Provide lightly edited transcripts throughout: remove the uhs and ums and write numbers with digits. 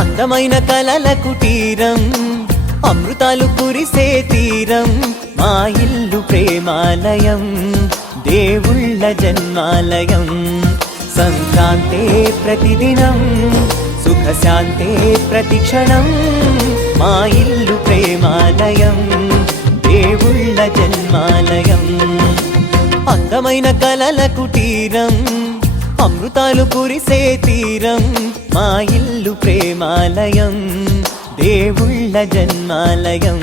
అందమైన కలల కుటీరం, అమృతాలు కురిసే తీరం, మా ఇల్లు ప్రేమాలయం, దేవుళ్ళ జన్మాలయం. సంక్రాంతే ప్రతిదినం, సుఖశాంతే ప్రతిక్షణం, మా ఇల్లు ప్రేమాలయం, దేవుళ్ళ జన్మాలయం. అందమైన కలల కుటీరం, అమృతాలు కురిసే తీరం, మా ఇల్లు ప్రేమాలయం, దేవుళ్ళ జన్మాలయం.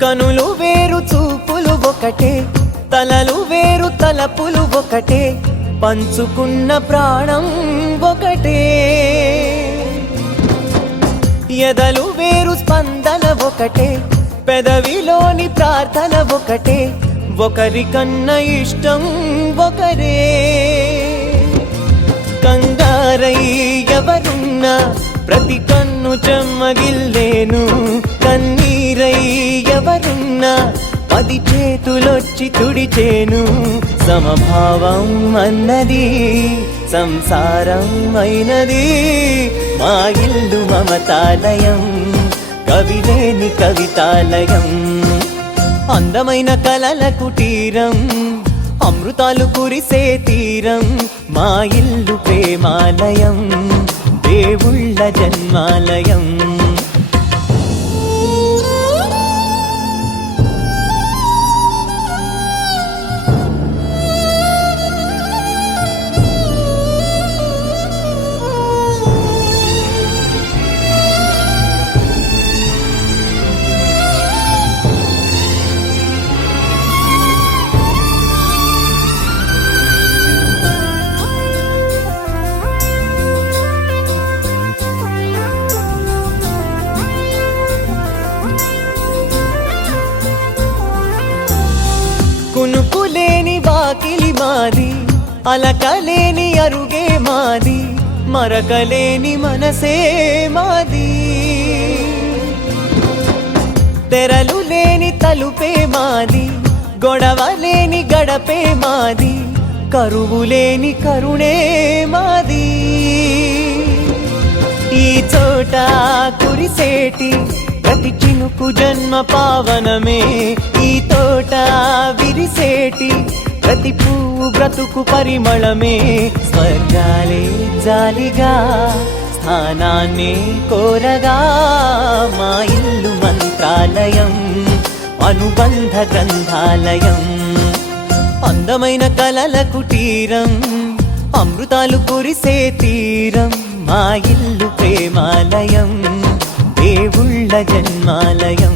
కనులు వేరు చూపులు ఒకటే, తలలు వేరు తలపులు ఒకటే, పంచుకున్న ప్రాణం ఒకటే. ఎదలు వేరు స్పందన ఒకటే, పెదవిలోని ప్రార్థన ఒకటే, ఒకరికన్నా ఇష్టం ఒకరే. కంగారై ఎవరున్నా ప్రతి కన్ను చెమ్మగిల్లేను, కన్నీరై ఎవరున్నా 10 చేతులొచ్చి తుడిచేను. సమభావం అన్నది సంసారం అయినది, మా ఇల్లు మమతాలయం, కవిలేని కవితాలయం. అందమైన కలల కుటీరం, అమృతాలు కురిసే తీరం, మా ఇల్లు ప్రేమాలయం, దేవుళ్ళ జన్మాలయం. కునుకులేని వాకిలి మాది, అలకలేని అరుగే మాది, మరకలేని మనసే మాది. తెరలు లేని తలుపే మాది, గొడవలేని గడపే మాది, కరువులేని కరుణే మాది. ఈ చోట కురిసేటి ప్రతి చినుకు జన్మ పావనమే, ఈ తోట విరిసేటి ప్రతి పువ్వు బ్రతుకు పరిమళమే. స్వర్గాలే జాలిగా స్థానాన్ని కోరగా, మా ఇల్లు మంత్రాలయం, అనుబంధ గ్రంథాలయం. అందమైన కలల కుటీరం, అమృతాలు కురిసే తీరం, మా ఇల్లు ప్రేమాలయం, దేవుళ్ళ జన్మాలయం.